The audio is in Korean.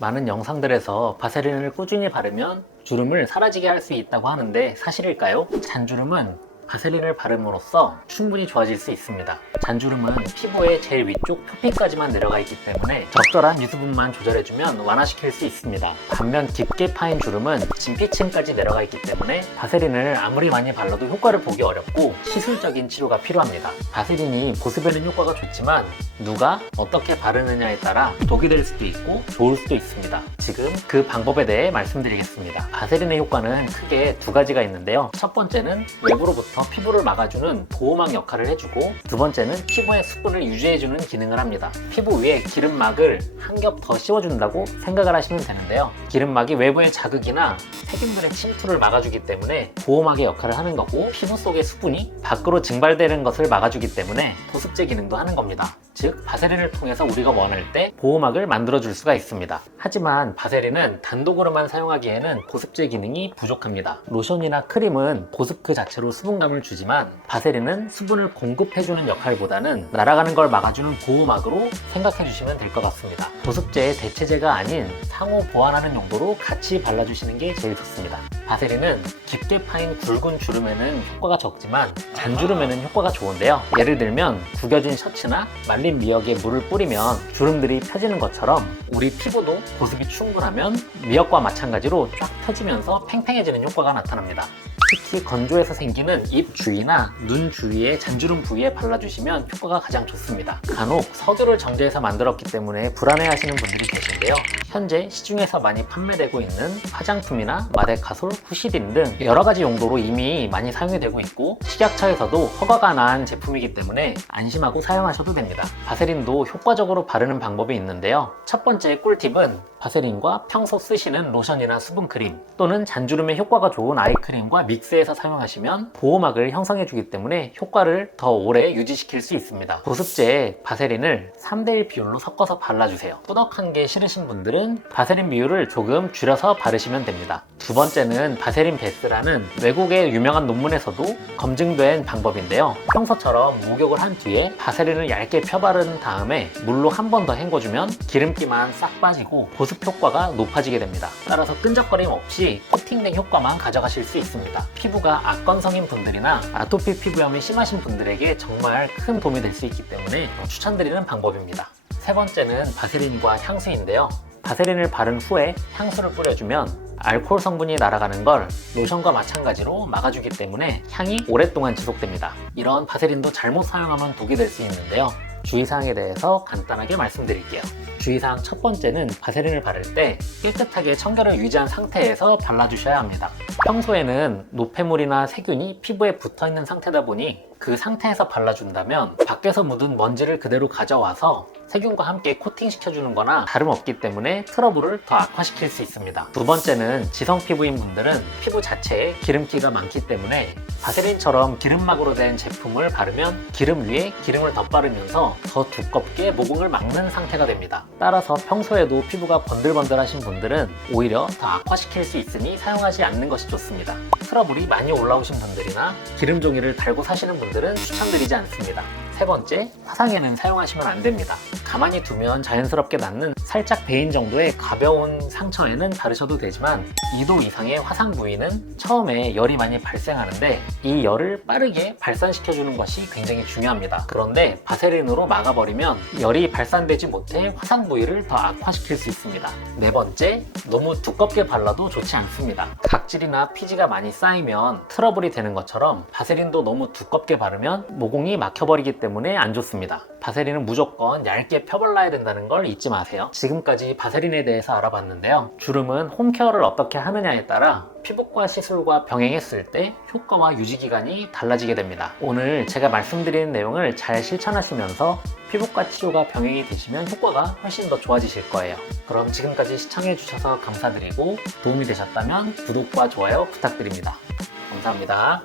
많은 영상들에서 바세린을 꾸준히 바르면 주름을 사라지게 할 수 있다고 하는데 사실일까요? 잔주름은 바세린을 바름으로써 충분히 좋아질 수 있습니다. 잔주름은 피부의 제일 위쪽 표피까지만 내려가 있기 때문에 적절한 유수분만 조절해주면 완화시킬 수 있습니다. 반면 깊게 파인 주름은 진피층까지 내려가 있기 때문에 바세린을 아무리 많이 발라도 효과를 보기 어렵고 시술적인 치료가 필요합니다. 바세린이 보습에는 효과가 좋지만 누가 어떻게 바르느냐에 따라 독이 될 수도 있고 좋을 수도 있습니다. 지금 그 방법에 대해 말씀드리겠습니다. 바세린의 효과는 크게 두 가지가 있는데요. 첫 번째는 외부로부터 피부를 막아주는 보호막 역할을 해주고, 두 번째는 피부의 수분을 유지해주는 기능을 합니다. 피부 위에 기름막을 한 겹 더 씌워준다고 생각을 하시면 되는데요. 기름막이 외부의 자극이나 세균들의 침투를 막아주기 때문에 보호막의 역할을 하는 거고, 피부 속의 수분이 밖으로 증발되는 것을 막아주기 때문에 보습제 기능도 하는 겁니다. 즉 바세린을 통해서 우리가 원할 때 보호막을 만들어줄 수가 있습니다. 하지만 바세린은 단독으로만 사용하기에는 보습제 기능이 부족합니다. 로션이나 크림은 보습 그 자체로 수분감을 주지만 바세린은 수분을 공급해주는 역할보다는 날아가는 걸 막아주는 보호막으로 생각해주시면 될 것 같습니다. 보습제의 대체제가 아닌 상호 보완하는 용도로 같이 발라주시는 게 제일 좋습니다. 바세린은 깊게 파인 굵은 주름에는 효과가 적지만 잔주름에는 효과가 좋은데요. 예를 들면 구겨진 셔츠나 말린 미역에 물을 뿌리면 주름들이 펴지는 것처럼 우리 피부도 보습이 충분하면 미역과 마찬가지로 쫙 펴지면서 팽팽해지는 효과가 나타납니다. 특히 건조해서 생기는 입 주위나 눈 주위에 잔주름 부위에 발라주시면 효과가 가장 좋습니다. 간혹 석유를 정제해서 만들었기 때문에 불안해하시는 분들이 계신데요. 현재 시중에서 많이 판매되고 있는 화장품이나 마데카솔, 후시딘 등 여러 가지 용도로 이미 많이 사용이 되고 있고, 식약처에서도 허가가 난 제품이기 때문에 안심하고 사용하셔도 됩니다. 바세린도 효과적으로 바르는 방법이 있는데요. 첫 번째 꿀팁은 바세린과 평소 쓰시는 로션이나 수분크림 또는 잔주름에 효과가 좋은 아이크림과 믹스해서 사용하시면 보호막을 형성해주기 때문에 효과를 더 오래 유지시킬 수 있습니다. 보습제에 바세린을 3:1 비율로 섞어서 발라주세요. 꾸덕한 게 싫으신 분들은 바세린 비율을 조금 줄여서 바르시면 됩니다. 두 번째는 바세린 베스라는 외국의 유명한 논문에서도 검증된 방법인데요. 평소처럼 목욕을 한 뒤에 바세린을 얇게 펴바른 다음에 물로 한 번 더 헹궈주면 기름기만 싹 빠지고 보습 효과가 높아지게 됩니다. 따라서 끈적거림 없이 코팅된 효과만 가져가실 수 있습니다. 피부가 악건성인 분들이나 아토피 피부염이 심하신 분들에게 정말 큰 도움이 될 수 있기 때문에 추천드리는 방법입니다. 세 번째는 바세린과 향수인데요. 바세린을 바른 후에 향수를 뿌려주면 알코올 성분이 날아가는 걸 로션과 마찬가지로 막아주기 때문에 향이 오랫동안 지속됩니다. 이런 바세린도 잘못 사용하면 독이 될 수 있는데요. 주의사항에 대해서 간단하게 말씀드릴게요. 주의사항 첫 번째는 바세린을 바를 때 깨끗하게 청결을 유지한 상태에서 발라주셔야 합니다. 평소에는 노폐물이나 세균이 피부에 붙어있는 상태다 보니 그 상태에서 발라준다면 밖에서 묻은 먼지를 그대로 가져와서 세균과 함께 코팅시켜주는 거나 다름없기 때문에 트러블을 더 악화시킬 수 있습니다. 두 번째는 지성 피부인 분들은 피부 자체에 기름기가 많기 때문에 바세린처럼 기름막으로 된 제품을 바르면 기름 위에 기름을 덧바르면서 더 두껍게 모공을 막는 상태가 됩니다. 따라서 평소에도 피부가 번들번들하신 분들은 오히려 더 악화시킬 수 있으니 사용하지 않는 것이 좋습니다. 트러블이 많이 올라오신 분들이나 기름 종이를 달고 사시는 분들은 추천드리지 않습니다. 세 번째, 화상에는 사용하시면 안 됩니다. 가만히 두면 자연스럽게 낫는 살짝 베인 정도의 가벼운 상처에는 바르셔도 되지만 2도 이상의 화상 부위는 처음에 열이 많이 발생하는데 이 열을 빠르게 발산시켜주는 것이 굉장히 중요합니다. 그런데 바세린으로 막아버리면 열이 발산되지 못해 화상 부위를 더 악화시킬 수 있습니다. 네 번째, 너무 두껍게 발라도 좋지 않습니다. 각질이나 피지가 많이 쌓이면 트러블이 되는 것처럼 바세린도 너무 두껍게 바르면 모공이 막혀버리기 때문에 안 좋습니다. 바세린은 무조건 얇게 펴발라야 된다는 걸 잊지 마세요. 지금까지 바세린에 대해서 알아봤는데요. 주름은 홈케어를 어떻게 하느냐에 따라 피부과 시술과 병행했을 때 효과와 유지기간이 달라지게 됩니다. 오늘 제가 말씀드리는 내용을 잘 실천하시면서 피부과 치료가 병행이 되시면 효과가 훨씬 더 좋아지실 거예요. 그럼 지금까지 시청해주셔서 감사드리고 도움이 되셨다면 구독과 좋아요 부탁드립니다. 감사합니다.